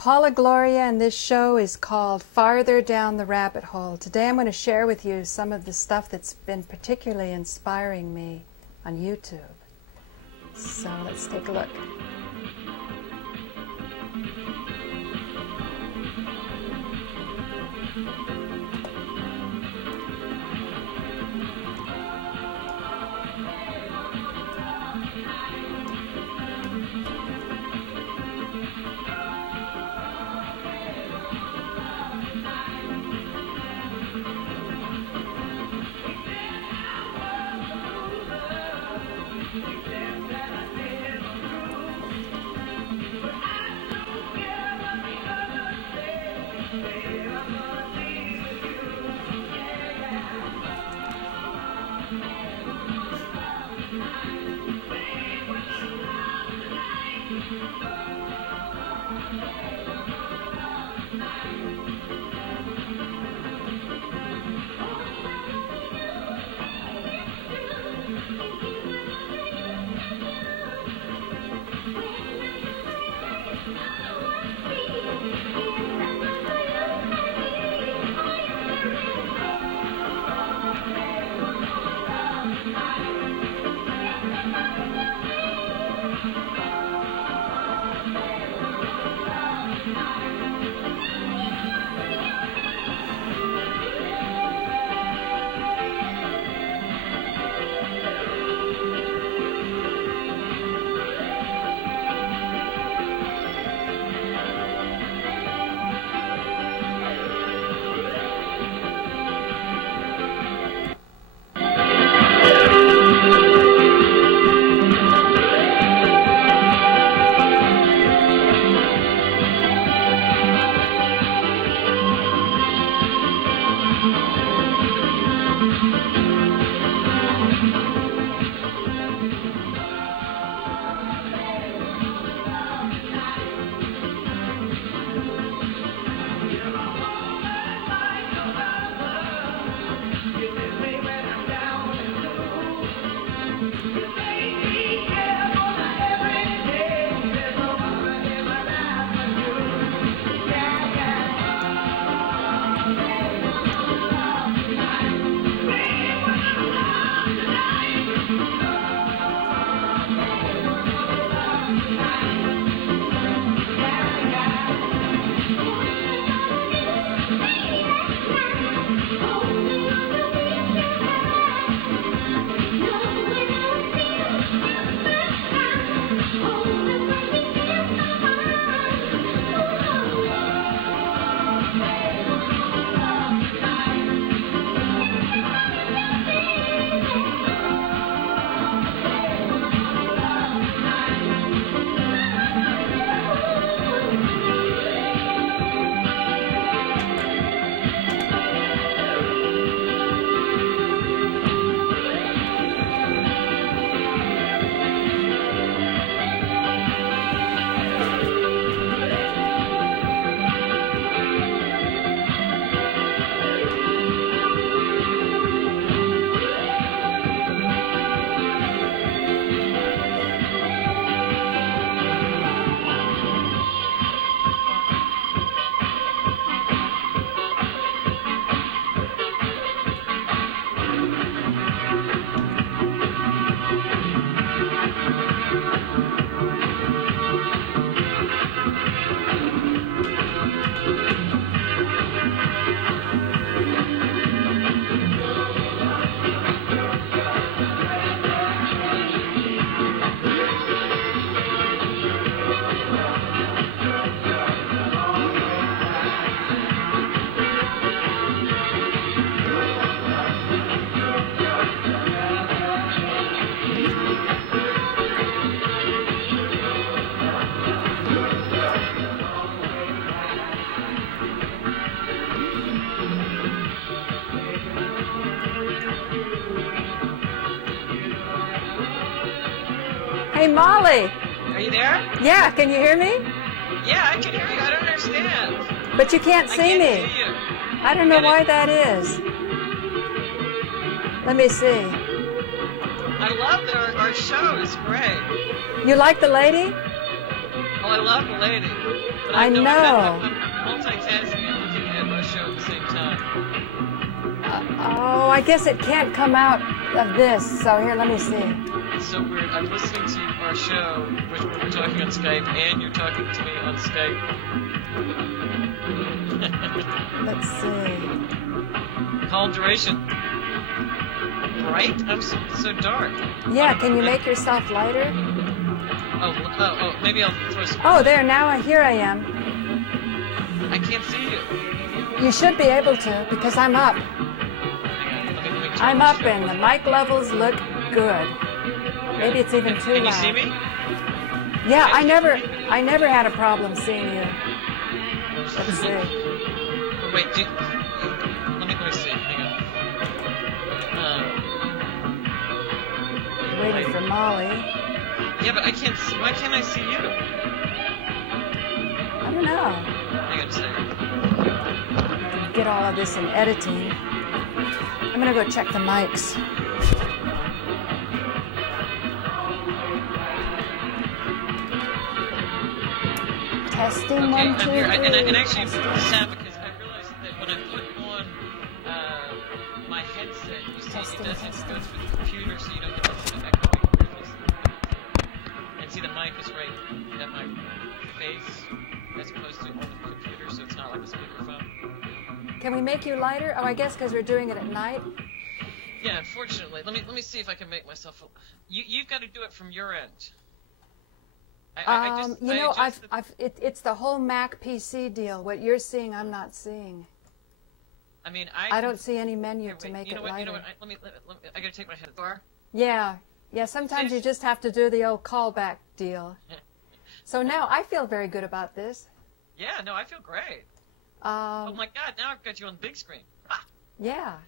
Paula Gloria, and this show is called Farther Down the Rabbit Hole. Today I'm going to share with you some of the stuff that's been particularly inspiring me on YouTube. So let's take a look. Hey, Molly. Are you there? Yeah, can you hear me? Yeah, I can hear you. I don't understand. But you can't see me. I can't hear you. I don't know why that is. Let me see. I love that our show is great. You like the lady? Oh, I love the lady. But I know. I'm multitasking and looking at our show at the same time. Oh, I guess it can't come out of this. So here, let me see. It's so weird. I'm listening to our show, which we're talking on Skype, and you're talking to me on Skype. Let's see. Call duration. Bright? I'm so dark. Yeah, can you make yourself lighter? Oh, maybe I'll throw some... Oh, there, now here I am. I can't see you. You should be able to, because I'm up. Hang on, let me I'm up and the mic levels look good. Maybe it's even too loud. Can you see me? Yeah, I never had a problem seeing you. Let's see. Wait, let me see. Hang on. Waiting for Molly. Yeah, but I can't see. Why can't I see you? I don't know. Hang on a second. Get all of this in editing. I'm gonna go check the mics. Testing, okay, 1, 2, 3. And actually, it's sad because I realized that when I put on my headset, you see, it doesn't go through the computer, so you don't get the echoing weirdness. And see, the mic is right at my face, as opposed to on the computer, so it's not like a speakerphone. Can we make you lighter? Oh, I guess because we're doing it at night. Yeah, unfortunately. Let me see if I can make myself. You've got to do it from your end. It's the whole Mac PC deal. What you're seeing, I'm not seeing. I mean, I don't see any menu to make it lighter. You know what? I gotta take my head off. Yeah. Sometimes you just have to do the old callback deal. So now I feel very good about this. Yeah. No, I feel great. Oh my God! Now I've got you on the big screen. Ah. Yeah.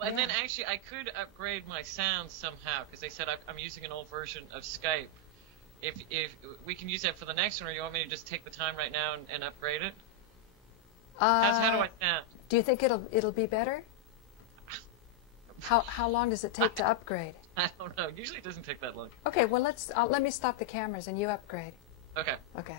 And then actually, I could upgrade my sound somehow because they said I'm using an old version of Skype. If we can use that for the next one, or you want me to just take the time right now and upgrade it? How do I sound? Do you think it'll be better? How long does it take to upgrade? I don't know. Usually it doesn't take that long. Okay, well let me stop the cameras and you upgrade. Okay. Okay.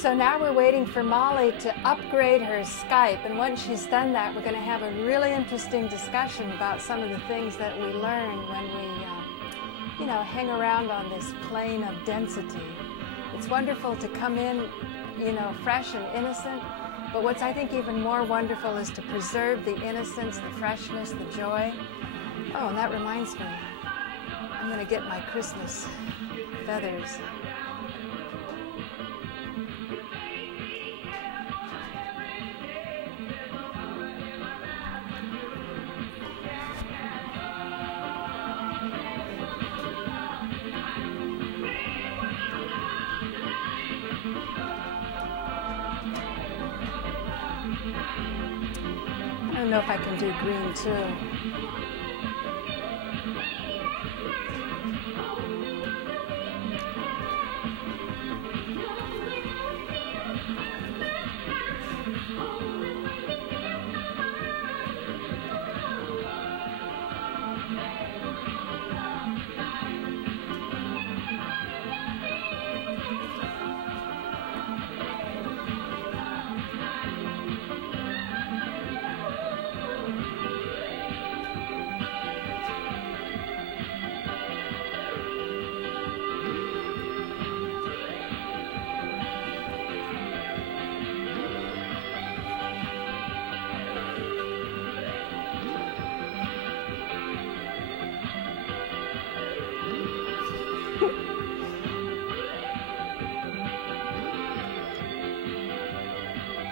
So now we're waiting for Molly to upgrade her Skype, and once she's done that, we're going to have a really interesting discussion about some of the things that we learn when we, hang around on this plane of density. It's wonderful to come in, fresh and innocent, but what's I think even more wonderful is to preserve the innocence, the freshness, the joy. Oh, and that reminds me, I'm going to get my Christmas feathers. I don't know if I can do green too.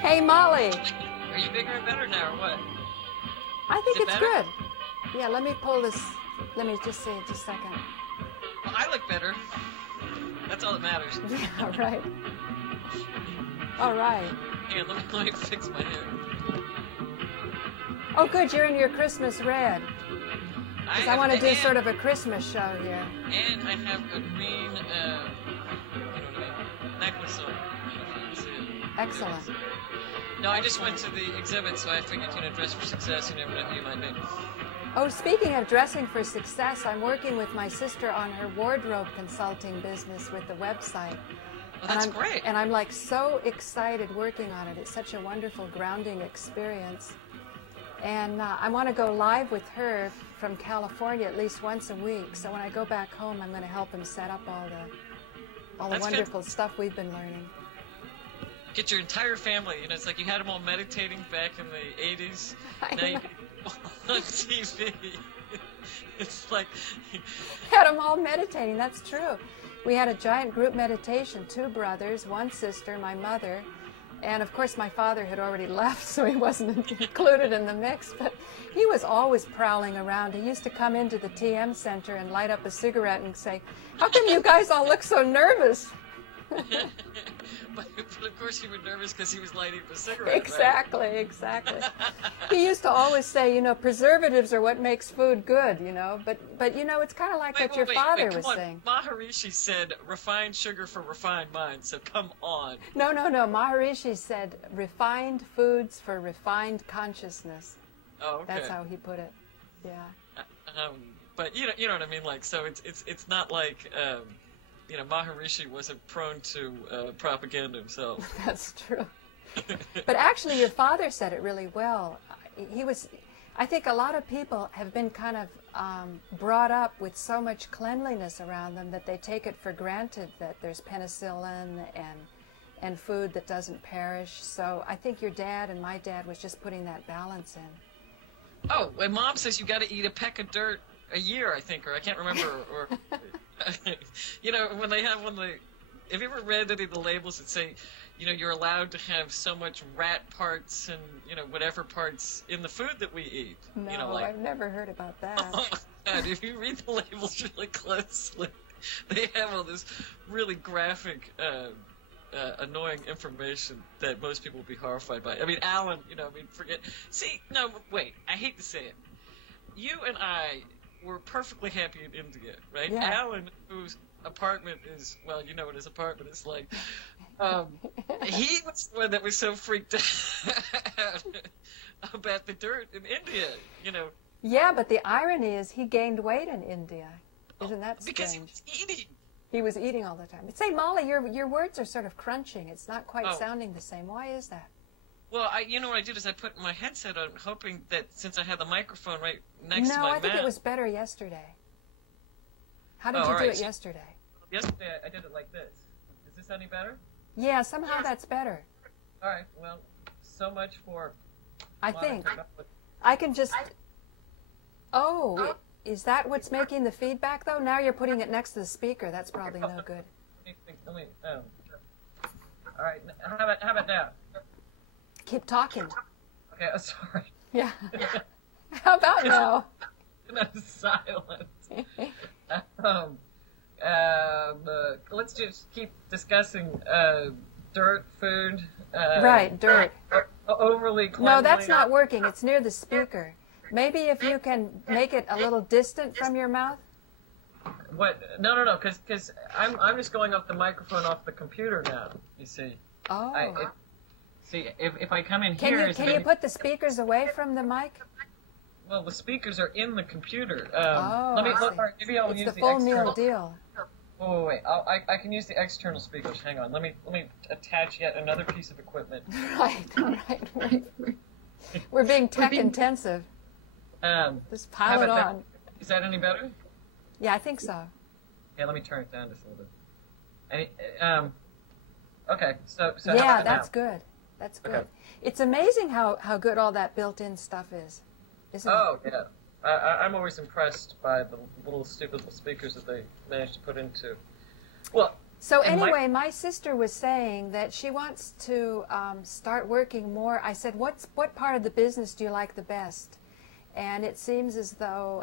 Hey, Molly. Are you bigger and better now, or what? I think Is it it's better? good. Yeah, let me pull this. Let me just see it just a second. Well, I look better. That's all that matters. All right. All right. Here, let me fix my hair. Oh, good. You're in your Christmas red. Because I want to do sort of a Christmas show here. And I have a green, you know what I mean, necklace on. Excellent. No, I just went to the exhibit, so I figured, dress for success. You never know who you might be. Oh, speaking of dressing for success, I'm working with my sister on her wardrobe consulting business with the website. Well, that's great. And I'm like so excited working on it. It's such a wonderful grounding experience. And I want to go live with her from California at least once a week. So when I go back home, I'm going to help him set up all the wonderful stuff we've been learning. Get your entire family. It's like you had them all meditating back in the 80s. Now you on TV. It's like had them all meditating. That's true. We had a giant group meditation, 2 brothers, 1 sister, my mother, and of course my father had already left, so he wasn't included in the mix, but he was always prowling around. He used to come into the TM center and light up a cigarette and say, "How come you guys all look so nervous?" But of course you were nervous because he was lighting up a cigarette, Exactly, right? exactly. He used to always say, preservatives are what makes food good, but it's kind of like what your father was saying. Maharishi said refined sugar for refined minds, so come on. No. Maharishi said refined foods for refined consciousness. Oh, okay. That's how he put it. Yeah. But you know what I mean, like, so it's not like Maharishi wasn't prone to propaganda himself. That's true. But actually, your father said it really well. I think a lot of people have been kind of brought up with so much cleanliness around them that they take it for granted that there's penicillin and food that doesn't perish. So I think your dad and my dad was just putting that balance in. Oh, and Mom says you got to eat a peck of dirt a year, I think, or I can't remember, or when they have have you ever read any of the labels that say, you're allowed to have so much rat parts and, whatever parts in the food that we eat? No, I've never heard about that. And if you read the labels really closely, they have all this really graphic, annoying information that most people will be horrified by. I mean, Alan, forget. See, no, wait, I hate to say it. You and I were perfectly happy in India, right? Yeah. Alan, whose apartment is, well, you know what his apartment is like. He was the one that was so freaked out about the dirt in India, Yeah, but the irony is he gained weight in India. Isn't that strange? Because he was eating. He was eating all the time. Say, Molly, your words are sort of crunching. It's not quite sounding the same. Why is that? Well, what I did is I put my headset on, hoping that since I had the microphone right next to my No, mouth. I think it was better yesterday. How did you do it yesterday? Yesterday I did it like this. Is this any better? Yeah, somehow that's better. All right. Well, so much for. I think I can just. Oh, is that what's making the feedback though? Now you're putting it next to the speaker. That's probably no good. Let me. All right. How about now? Keep talking. Okay. Oh, sorry. Yeah. How about now? No silence. Let's just keep discussing dirt, food. Right, dirt. Overly cleanly. No, that's not working. It's near the speaker. Maybe if you can make it a little distant from your mouth. What? No. Because I'm just going off the microphone off the computer now. You see. Oh. See, if I come in here... Can you put the speakers away from the mic? Well, the speakers are in the computer. Let me look. Maybe I'll use the full external... meal deal. Wait. I can use the external speakers. Hang on. Let me attach yet another piece of equipment. Right. We're being tech intensive. Just pile it on. Is that any better? Yeah, I think so. Yeah, let me turn it down just a little bit. Okay. So yeah, that's good. That's good. Okay. It's amazing how good all that built-in stuff is, isn't it? Oh, yeah. I'm always impressed by the little stupid little speakers that they managed to put into. Well, So anyway, my sister was saying that she wants to start working more. I said, what part of the business do you like the best? And it seems as though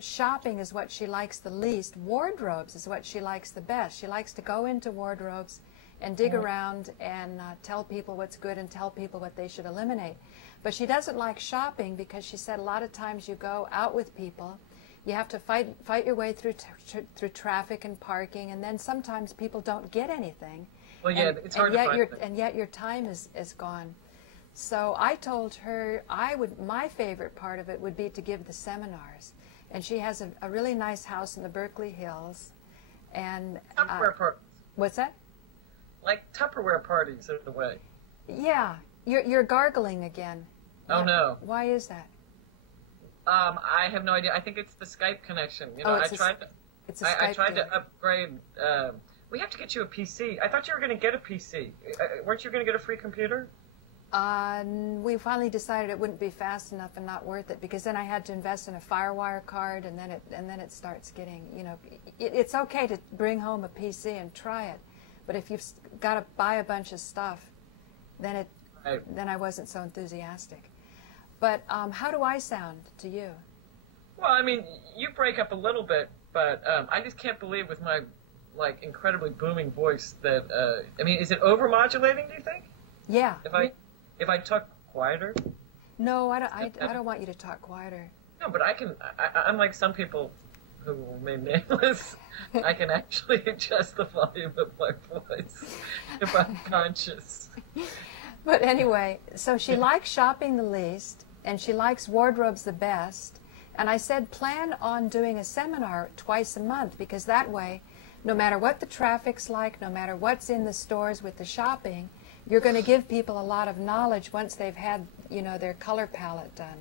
shopping is what she likes the least. Wardrobes is what she likes the best. She likes to go into wardrobes and dig around and tell people what's good and tell people what they should eliminate. But she doesn't like shopping because she said a lot of times you go out with people, you have to fight your way through traffic and parking, and then sometimes people don't get anything. Well, yeah, it's hard to find things. And yet your time is gone. So I told her my favorite part of it would be to give the seminars. And she has a really nice house in the Berkeley Hills. And Tupperware parties. What's that? Like Tupperware parties in a way. Yeah, you're gargling again. Oh no! Why is that? I have no idea. I think it's the Skype connection. You know, I tried to upgrade. We have to get you a PC. I thought you were going to get a PC. Weren't you going to get a free computer? We finally decided it wouldn't be fast enough and not worth it, because then I had to invest in a FireWire card, and then it starts getting, you know, it's okay to bring home a PC and try it, but if you've got to buy a bunch of stuff, then I wasn't so enthusiastic. But how do I sound to you? Well, I mean, you break up a little bit, but I just can't believe with my like incredibly booming voice that I mean, is it overmodulating? Do you think? Yeah. If I talk quieter? No, I don't want you to talk quieter. No, but I can. Unlike some people who remain nameless, I can actually adjust the volume of my voice if I'm conscious. But anyway, so she likes shopping the least, and she likes wardrobes the best. And I said, plan on doing a seminar twice a month, because that way, no matter what the traffic's like, no matter what's in the stores with the shopping, you're going to give people a lot of knowledge once they've had, you know, their color palette done.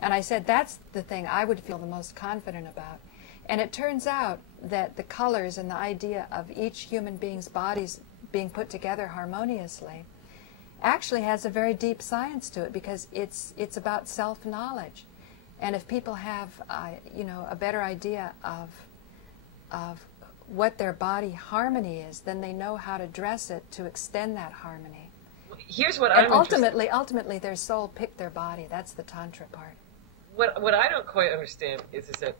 And I said, that's the thing I would feel the most confident about. And it turns out that the colors and the idea of each human being's bodies being put together harmoniously actually has a very deep science to it, because it's about self-knowledge. And if people have, you know, a better idea of what their body harmony is, then they know how to dress it to extend that harmony. Here's what and ultimately their soul picked their body. That's the Tantra part. What I don't quite understand is that,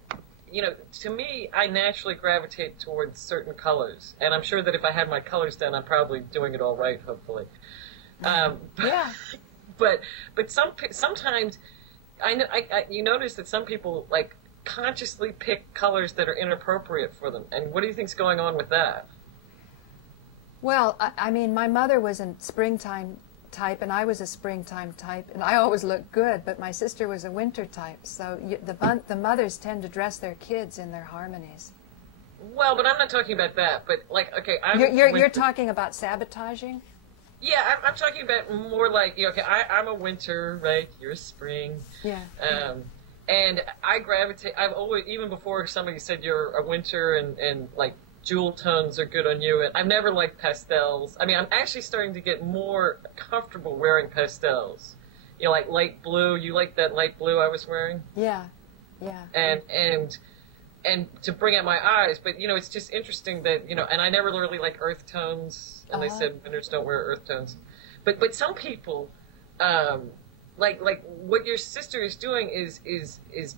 you know, to me, I naturally gravitate towards certain colors, and I'm sure that if I had my colors done, I'm probably doing it all right, hopefully. Yeah. But sometimes you notice that some people like consciously pick colors that are inappropriate for them. And what do you think's going on with that? Well, I mean, my mother was a springtime type, and I was a springtime type, and I always looked good, but my sister was a winter type. So the mothers tend to dress their kids in their harmonies. Well, but I'm not talking about that. But like, okay, you're talking about sabotaging? Yeah, I'm talking about more like, you know, okay, I'm a winter, right? You're a spring. Yeah. And I gravitate. I've always, even before somebody said you're a winter and like jewel tones are good on you. And I've never liked pastels. I mean, I'm actually starting to get more comfortable wearing pastels. You know, like light blue. You like that light blue I was wearing? Yeah, yeah. And to bring out my eyes, but you know, it's just interesting that, you know, and I never really like earth tones, and they said winters don't wear earth tones, but some people, like what your sister is doing is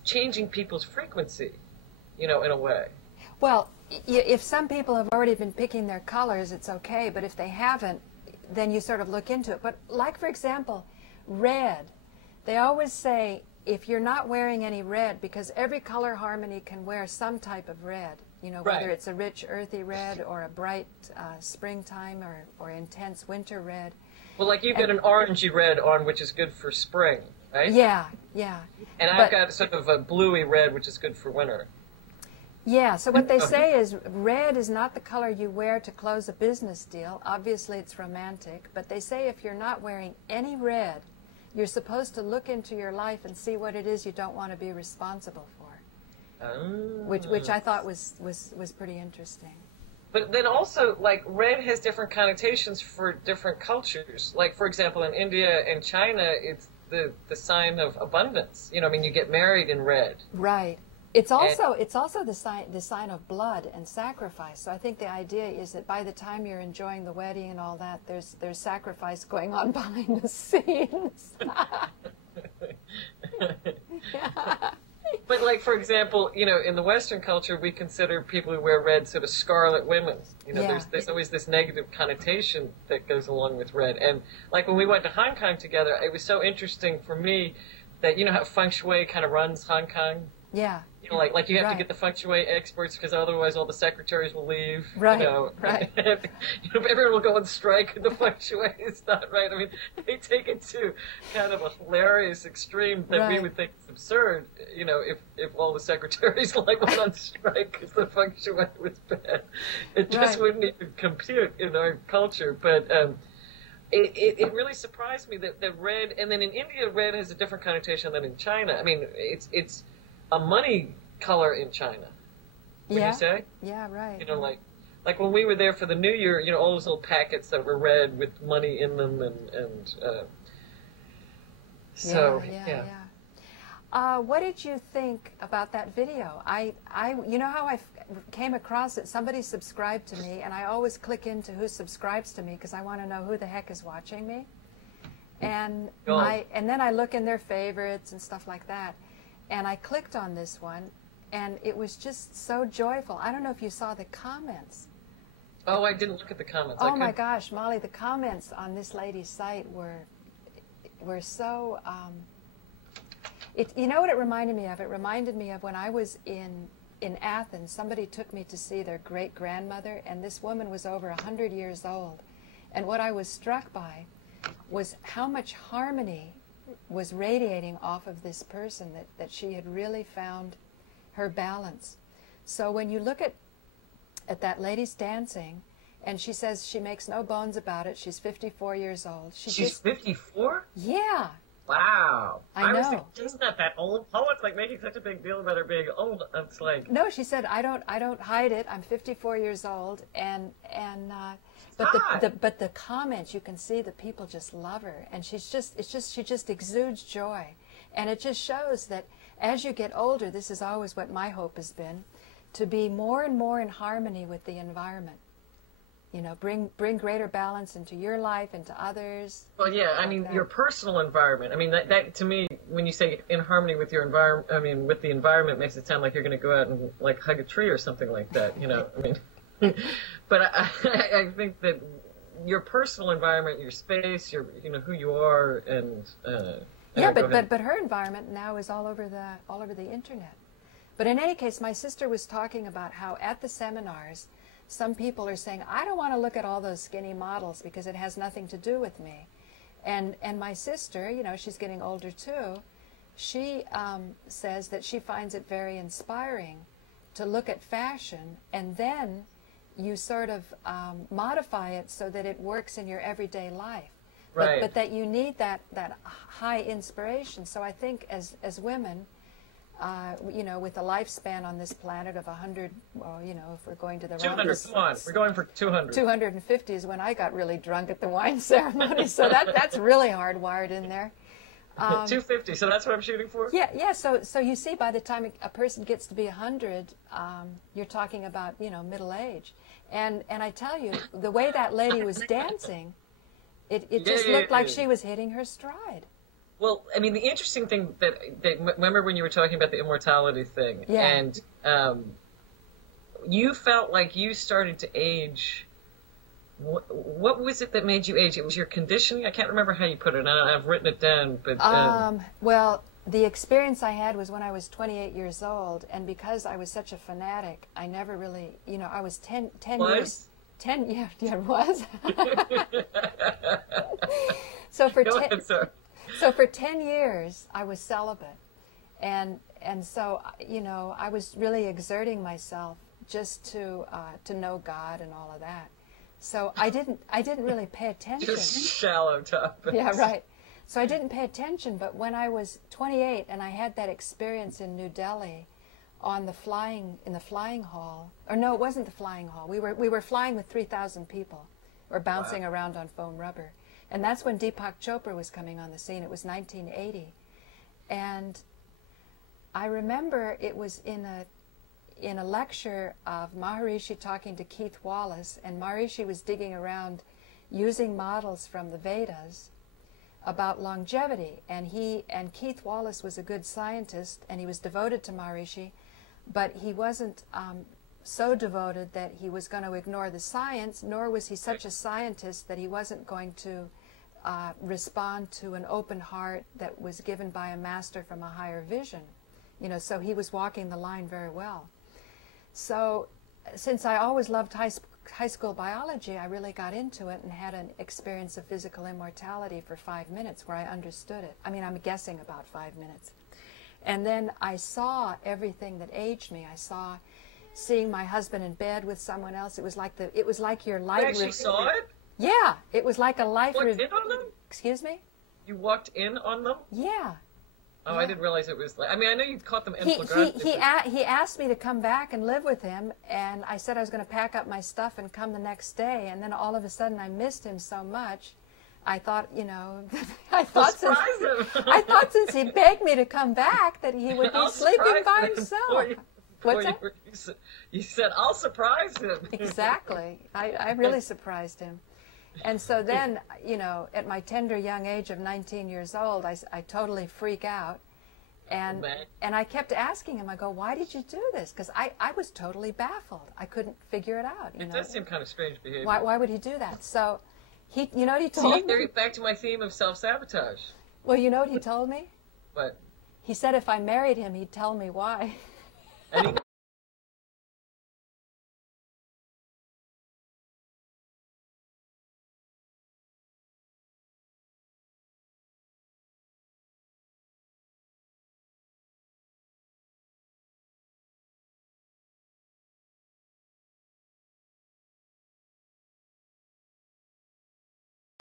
changing people's frequency, you know, in a way. Well, if some people have already been picking their colors, it's okay, but if they haven't, then you sort of look into it. But like, for example, red, they always say, if you're not wearing any red, because every color harmony can wear some type of red, you know, whether it's a rich earthy red or a bright springtime or intense winter red. Well, like you've got an orangey red on, which is good for spring, right? Yeah, yeah. And I've got sort of a bluey red, which is good for winter. Yeah, so what they say is red is not the color you wear to close a business deal. Obviously it's romantic, but they say if you're not wearing any red, you're supposed to look into your life and see what it is you don't want to be responsible for, which I thought was pretty interesting. But then also, like, red has different connotations for different cultures. Like, for example, in India and China, it's the sign of abundance. You know, I mean, you get married in red. Right, It's also the sign of blood and sacrifice. So I think the idea is that by the time you're enjoying the wedding and all that, there's sacrifice going on behind the scenes. Yeah. But like, for example, you know, in the Western culture, we consider people who wear red sort of scarlet women. You know, Yeah. there's always this negative connotation that goes along with red. And like when we went to Hong Kong together, it was so interesting for me that, you know how feng shui kind of runs Hong Kong? Yeah. You know, like you have to Right. get the feng shui experts because otherwise all the secretaries will leave. Right, You know, right. you know, everyone will go on strike and the feng shui is not right. I mean, they take it to kind of a hilarious extreme that we Right. would think is absurd. You know, if all the secretaries like went on strike because the feng shui was bad, it just Right. wouldn't even compute in our culture. But it really surprised me that red, and then in India, red has a different connotation than in China. I mean, it's a money color in China. Would Yeah. you say? Yeah, right. You know, like when we were there for the New Year, you know, all those little packets that were red with money in them, and so yeah. What did you think about that video? You know how came across it? Somebody subscribed to me, and I always click into who subscribes to me because I want to know who the heck is watching me. And then I look in their favorites and stuff like that. And I clicked on this one, and it was just so joyful. I don't know if you saw the comments. Oh, I didn't look at the comments. Oh my gosh, Molly, the comments on this lady's site were so. You know what it reminded me of? It reminded me of when I was in Athens. Somebody took me to see their great grandmother, and this woman was over 100 years old. And what I was struck by was how much harmony was radiating off of this person, that she had really found her balance. So when you look at that lady's dancing, and she says she makes no bones about it, she's 54 years old. She's 54? Yeah. Wow. I was know. thinking, she's not that old. Poets like making such a big deal about her being old. It's like, No, she said, I don't hide it. I'm 54 years old, but the comments, you can see the people just love her, and she just exudes joy, and it just shows that as you get older, this is always what my hope has been, to be more and more in harmony with the environment. You know, bring greater balance into your life, into others. well, yeah, I mean, your personal environment. I mean, that to me, when you say in harmony with your environment, I mean, with the environment, makes it sound like you're going to go out and like hug a tree or something like that. You know, I mean, but I think that your personal environment, your space, you know, who you are, and Yeah, go ahead. but her environment now is all over the internet. But in any case, my sister was talking about how at the seminars, some people are saying, I don't want to look at all those skinny models because it has nothing to do with me. And my sister, you know, she's getting older too, she says that she finds it very inspiring to look at fashion, and then you sort of modify it so that it works in your everyday life. Right. But that you need that high inspiration. So I think as women, you know, with a lifespan on this planet of 100, well, you know, if we're going to the 200, come on, we're going for 200. 250 is when I got really drunk at the wine ceremony, so that's really hardwired in there. 250, so that's what I'm shooting for? Yeah. So you see, by the time a person gets to be 100, you're talking about, you know, middle age. And I tell you, the way that lady was dancing, it just looked like she was hitting her stride. Well, I mean, the interesting thing that remember when you were talking about the immortality thing, Yeah. and you felt like you started to age. What was it that made you age? It was your conditioning? I can't remember how you put it. I've written it down, but Well, the experience I had was when I was 28 years old, and because I was such a fanatic, I never really, you know, I was 10 years. 10, yeah, it was. So for Go 10, ahead, sir. So for 10 years, I was celibate, and so, you know, I was really exerting myself just to know God and all of that. So I didn't really pay attention. Just shallow topics. Yeah, right. So I didn't pay attention, but when I was 28 and I had that experience in New Delhi, in the flying hall, or no, it wasn't the flying hall. We were flying with 3,000 people, or bouncing around on foam rubber. And that's when Deepak Chopra was coming on the scene. It was 1980. And I remember it was in a lecture of Maharishi talking to Keith Wallace, and Maharishi was digging around using models from the Vedas about longevity, and Keith Wallace was a good scientist, and he was devoted to Maharishi, but he wasn't so devoted that he was going to ignore the science, nor was he such a scientist that he wasn't going to respond to an open heart that was given by a master from a higher vision. You know, so he was walking the line very well. So since I always loved high school biology, I really got into it and had an experience of physical immortality for 5 minutes where I understood it. I mean, I'm guessing about 5 minutes. And then I saw everything that aged me. I saw seeing my husband in bed with someone else. It was like your life. You actually saw it? Yeah, it was like a life. You walked in on them? Excuse me? You walked in on them? Yeah. Oh, yeah. I didn't realize it was like, I mean, I know you caught them in flagrante. He asked me to come back and live with him, and I said I was going to pack up my stuff and come the next day, and then all of a sudden I missed him so much. I thought, you know, I thought since he begged me to come back that he would be sleeping by himself. What's that? You said, I'll surprise him. Exactly. I really surprised him. And so then, you know, at my tender young age of 19 years old, I totally freak out. And I kept asking him, I go, why did you do this? Because I was totally baffled. I couldn't figure it out. It does seem kind of strange behavior. Why would he do that? So, you know what he told me? Back to my theme of self-sabotage. Well, you know what he told me? What? He said if I married him, he'd tell me why. And he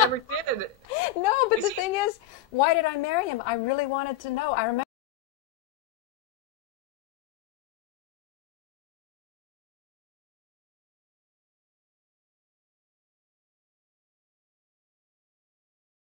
never did. No, but the thing is, why did I marry him? I really wanted to know. I remember